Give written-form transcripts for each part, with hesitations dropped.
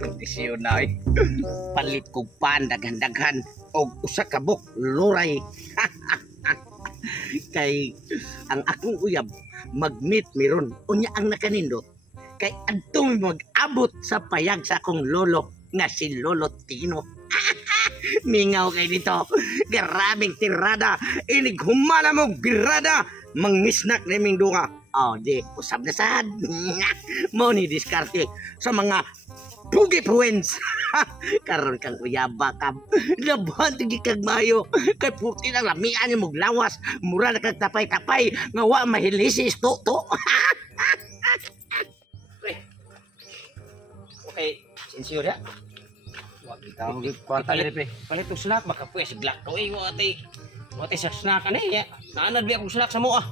Kondisyon na eh. Palit kong pan, daghan-daghan. O usa ka buk, luray. Kay ang akong uyab, mag-meet meron. Unya ang nakanindot. Kay adtong mag-abot sa payag sa akong lolo nga si Lolo Tino. Mingaw kay dito. Grabing tirada. Inig humana mo birada. Mangisnak na ming dunga. Oh, di, usab na sad. Mo ni diskarte sa mga pugi friends. Karon kang uyaba ka. Laban tigi kag mayo. Kay puti lang lamian niya mong lawas. Mura na kag tapay-tapay. Nga wa mahilisis to. Okay, sincere ya. Wag bitaw gid kwarta dire pre. Palit og snack baka pwes glak ko mo ate sa snack ani ya. Naanad bi akong snack sa mo ah.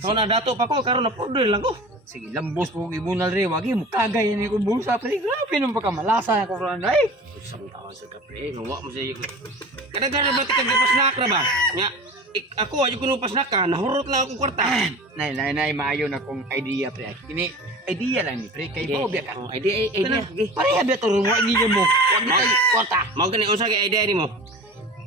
So na dato pa ko karon na order lang ko. Sige lang boss ko gibunal re wagi mo kagay ni ko busa pre. Grabe nung pagkamalasa ko ron ay. Usam taon sa kape, ngawa mo sa iyo. Kada-kada ba tikag pa snack ra ba? Nya ako ayo kuno pa snack ka, nahurot lang akong kwarta. Nay maayo na kong idea pre. Ini idea lang ni pre kay mo ka. Oh, idea. Pareha ba to mo idea mo. Wag na kwarta. Mao gani unsa kay idea nimo?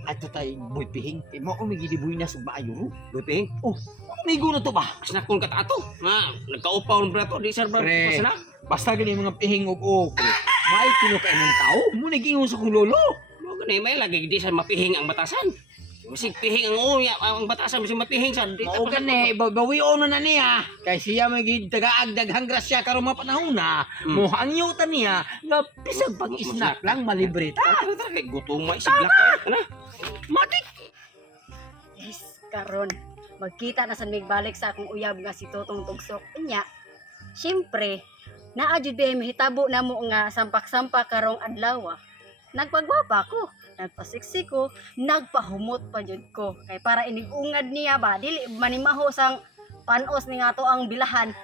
Ato tay boy pihing. Kay mo umigi di buy na sug maayo ro. Buping. Oh, migo na to ba? Snack kon katato. Ha, nagkaupaw ng brato di sir bra Pre. snack. Basta gani mga pihing og pre. May kuno kay ng tao. Mo nagingon sa kong lolo. Mao gani may lagi di sa mapihing ang batasan. Musig pihing ang uya ang batasan musig mapihing sa di Mao gani bawi ono na niya. Kay siya magid tagaag daghang grasya karon mga panahon na. Mo hangyo ta niya nga bisag pag snack lang malibre ta. ta kay gutom may siglak ka na. Matik. Yes, karon magkita na sa migbalik sa akong uyab nga si Totong Tugsok. Nya, syempre, naa jud biya mahitabo na mo nga sampak-sampak karong adlaw. Nagpagwapa ko, nagpasiksi ko, nagpahumot pa jud ko. Kay para inigungad niya ba, dili manimaho sang panos ni nga to ang bilahan.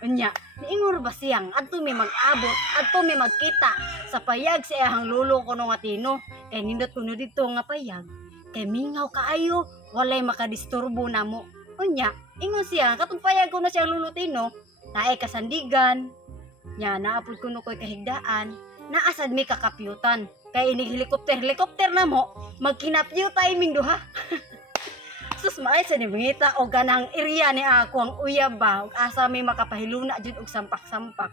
Unya, niingon ba siyang adto mi mag-abot, adto mi magkita sa payag sa iyang lulo ko nga Tino. Kay nindot kuno dito nga payag. Kay mingaw kaayo, walay makadisturbo na mo. Unya, ingon siya, katong payag ko na siya lulo Tino, naay kasandigan. Nya, naapod kuno ko'y kahigdaan, naasad mi kakapyutan. Kay inig helikopter na mo, magkinapyo timing duha. Sus maay sa nimita o ganang area ni ako ang uyab ba, ug asa may makapahiluna jud og sampak-sampak.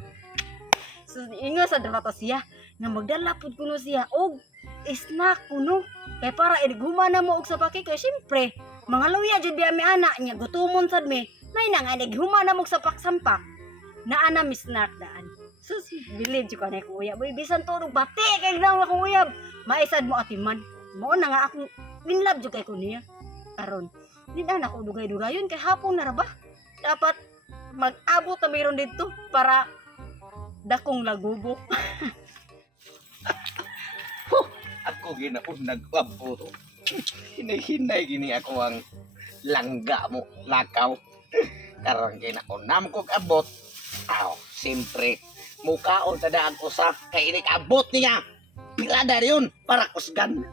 Sus ingon sa dapat siya nga magdala pud kuno siya og snack kuno. Kay para iniguma na mo og sa paki kay syempre mga luya jud biya mi ana nya gutumon sad mi. May nang iniguma na mo og sampak-sampak. Naa na mi snack daan. Sus, bilid ko na ko uyab. Boy, bisan to bati kay daw akong uyab. Maisad mo atiman. Mo na nga akong minlove jud kay ko niya. Karon, di na ako dugay-dugayon kay hapon na ra ba? Dapat mag-abot na mayroon dito para dakong lagubo. Ako ginaon nagwabo. Hinay-hinay gini ako ang langga mo, lakaw. Karon ginaon nam ko abot. Aw, simpre. Mukaon ta daag usa kay inik abot niya. Pilada yun para kusgan.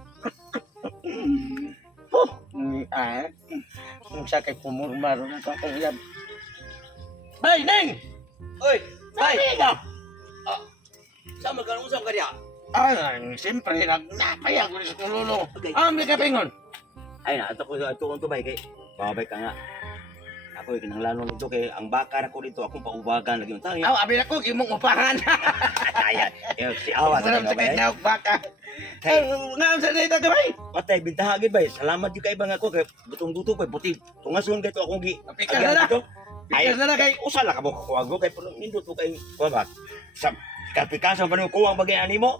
Kung siya kay pumurmar na akong uyab. Bay, Neng! Oy, bay! Sa magkanusap ka diya? Siyempre, napayag ko sa kululo. May kapingon. Ay na, ato ko ito bay kay babay ka nga. Ako yung kinanglanon nito kay ang baka na ko dito akong paubagan lagi yung tayo. Abi na ko, imong upahan. Kaya, si Awa sa Sarap sa bay. kanya, baka. Nga sa dito ka bay. Patay bintaha gid bay. Salamat di kay bang ako kay butong-duto kay puti. Tungason kay to akong gi. Pikas na na. Ay, Pikas na na kay. usala ka mo kuwag mo kay puno nindot mo kay kuwag. Sa kapikasan pa ni kuwang bagay ani mo.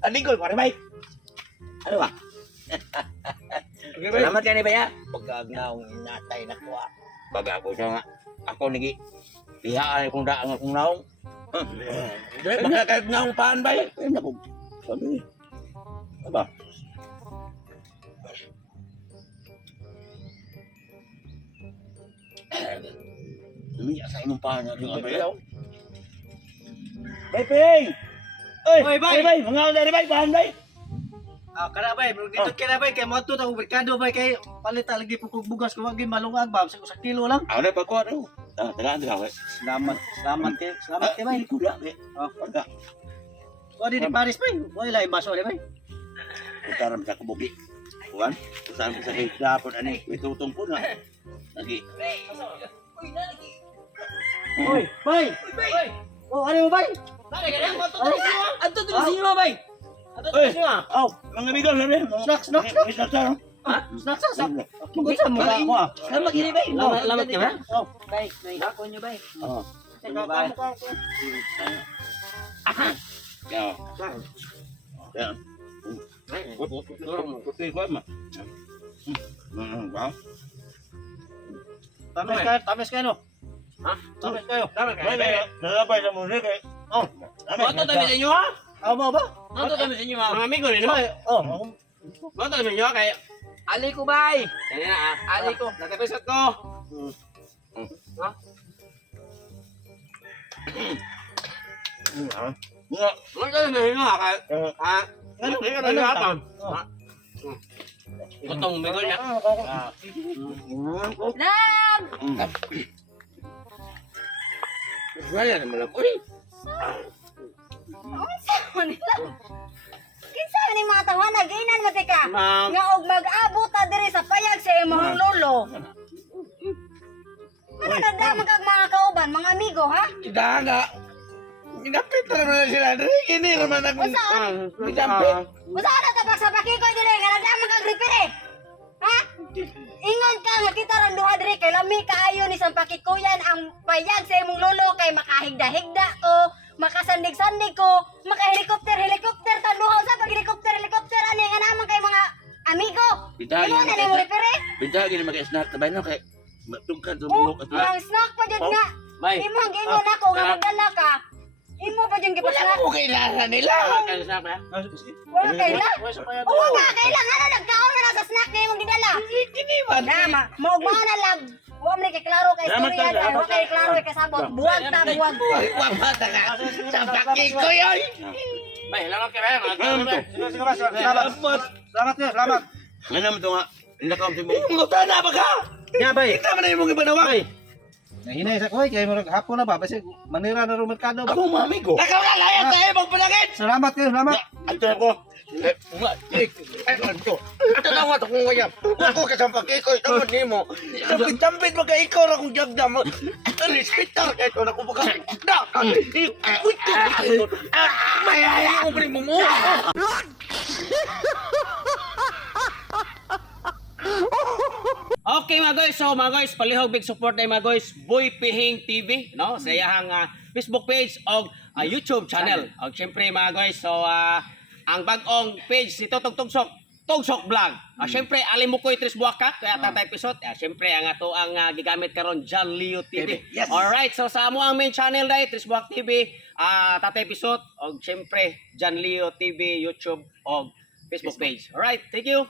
Aligol pare bay. Ano ba? Salamat kay ni bay ha. Pagagnaong natay na kuha. Baga ako siya nga. Ako nigi pihaan kung daan akong naong. Baka kahit nga ang paan bay. Ay naku. Sabi. Aba. Lumiya sa imong pahan na rin ang bayaw. Bay, Ping! Oy, Oy, bay! bay! Mga na bay, pahan bay! Kana bay, dito kaya bay kay mo to merkado bay kay palita lagi pukog bugas ko wagi malungag ba sa kilo lang. Ano pa ko ano? tagaan ka. Salamat kayo. Salamat kayo, bay. Kuya, oh, wala. O, di Paris, bay. Wala yung baso, bay. Utaram sa kabugi. Kuan, usahan ko sa kay dapon ani, itutong po na. Lagi. Oy, bay. Oh, ano mo, bay? Ato to si mo bay. Ato to Oy. si mo. Oh, mga amigo, sabi. Snacks. Snacks. Kung mo ka ako, ah. Salamat gini bay. Salamat ka ba? Oh, Bay, may ako nyo bay. Oh. bay. Ya. Ya. Putih kuat mah. Wow. Tamis kayo, no? Ha? Tamis kayo. Nalapay sa musik eh. Oh, Ato tayo sa inyo ha? ako mo ba? Ato tayo sa inyo mga amigo rin mo. Bay, oh, ako. Ato tayo sa inyo kay Ali ko bay. Yan na Ali ko. Natapisot ko. Ha? Nga. Ano tayo sa inyo ha? Ha? Ano ka na yata? Gutong migol niya. Lam! Wala naman ako eh. Unsa mo nila? Kinsa ni mga tawanan ginan mo tika? Ma'am. Nga og mag-abot ta diri sa payag sa imong lolo. Ano na kag mga kauban, mga amigo ha? Daga. Ginapit na naman sila. Hindi naman ako. Saan? Ginapit. Usa na tabak sa pakikoy diri nga nagdamag kag repair eh. Ha? Ingon ka nga kita ron duha diri kay lami kaayo ni sang pakikuyan ang payag sa imong lolo kay makahigda-higda ko, makasandig-sandig ko, makahelikopter ta duha sa pag helikopter ani nga naman kay mga amigo. Bitagi. Imo na nimo repair eh. Bitagi ni mag-snack tabay no kay matungkad sa Oh, buhok at ang snack pa jud nga. Bay. Imo ang giingon ako nga magdala ka. Imo pa jud gipasnak. Ko kailangan nila. Wala kailan. Uwa ka kailangan na nagkaon na sa snack na imong gidala. Kiniwan. Nama, maugma na lab. Wa man kay klaro kay Salamat, istorya salamat. dai, wa kay klaro kay sabot. Buwag ta buwag. Wag mata ka. Sa paki ko yoy. Bay, salamat ka ba? Sige ba, salamat. Salamat kayo, salamat. Nga naman ito nga. Indakaw si mo. Mungutan na ba ka? Nga, bay. Kita mo na yung mga ibanawa. Nahinay sa kuhay, kaya mo hapon na ba? Basi manira na rin merkado ba? Ako mga amigo. Nakaw na layan tayo magpalagit. Salamat kayo, salamat. Ito ako. Ito na nga kung kaya. Ako kasama kiko ito mo nimo. Sampit mo kay ikaw ra kung jagdam. Respetar kay ito na ko baka. Mayaya ko rin mo. Okay mga guys, so mga guys, palihog big support na mga guys, Boy Pihing TV, no? Sa iyang Facebook page o YouTube channel. O syempre mga guys, so ang bagong page si Totog Tugsok Vlog. Syempre alimukoy Tris Buaka kaya tatay episode. Syempre ang ato ang gigamit karon John Leo TV. Yes. Alright, so sa amo ang main channel dai Tris Buak TV, tatay episode o syempre John Leo TV YouTube o Facebook page. Alright, thank you.